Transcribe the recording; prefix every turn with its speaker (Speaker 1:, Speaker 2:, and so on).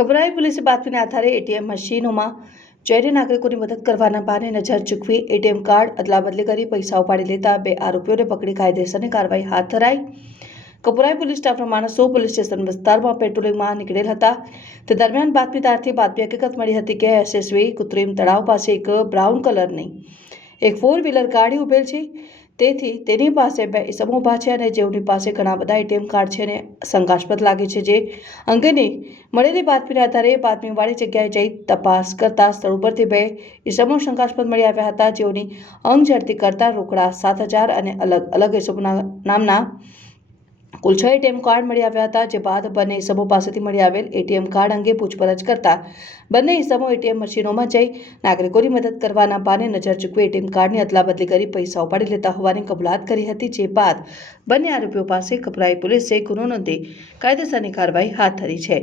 Speaker 1: કબરાઈ પોલીસે બાતમીના આધારે એટીએમ મશીનોમાં ચહેરી નાગરિકોની મદદ કરવાના બહાને નજર ચૂકવી એટીએમ કાર્ડ અદલાબદલી કરી પૈસા ઉપાડી લેતા બે આરોપીઓને પકડી કાયદેસરની કાર્યવાહી હાથ ધરાઈ. કપુરાઈ પોલીસ સ્ટાફના માણસો પોલીસ સ્ટેશન વિસ્તારમાં પેટ્રોલિંગમાં નીકળેલ હતા. તે દરમિયાન બાતમીદારથી બાતમી હકીકત મળી હતી કે એસએસવી કૃત્રિમ તળાવ પાસે એક બ્રાઉન કલરની એક ફોર વ્હીલર ગાડી ઉભેલ છે. તેથી તેની પાસે બે ઇસમો છે અને જેઓની પાસે ઘણા બધા એટીએમ કાર્ડ છે અને શંકાસ્પદ લાગે છે. જે અંગેની મળેલી બાતમીના આધારે બાતમીવાળી જગ્યાએ જઈ તપાસ કરતા સ્થળ ઉપરથી બે ઇસમો શંકાસ્પદ મળી આવ્યા હતા. જેઓની અંગ ઝડતી કરતા રોકડા સાત હજાર અને અલગ અલગ ઇસમોના નામના કુલ છ એટીએમ કાર્ડ મળી આવ્યા હતા, જે બાદ બંને ઇસમો પાસેથી મળી આવેલ એટીએમ કાર્ડ અંગે પૂછપરછ કરતા બંને ઇસમો એટીએમ મશીનોમાં જઈ નાગરિકોની મદદ કરવાના બાને નજર ચૂકવી એટીએમ કાર્ડની અદલાબદલી કરી પૈસા ઉપાડી લેતા હોવાની કબૂલાત કરી હતી, જે બાદ બંને આરોપીઓ પાસે કપરાઈ પોલીસે ગુનો નોંધી કાયદેસરની કાર્યવાહી હાથ ધરી છે.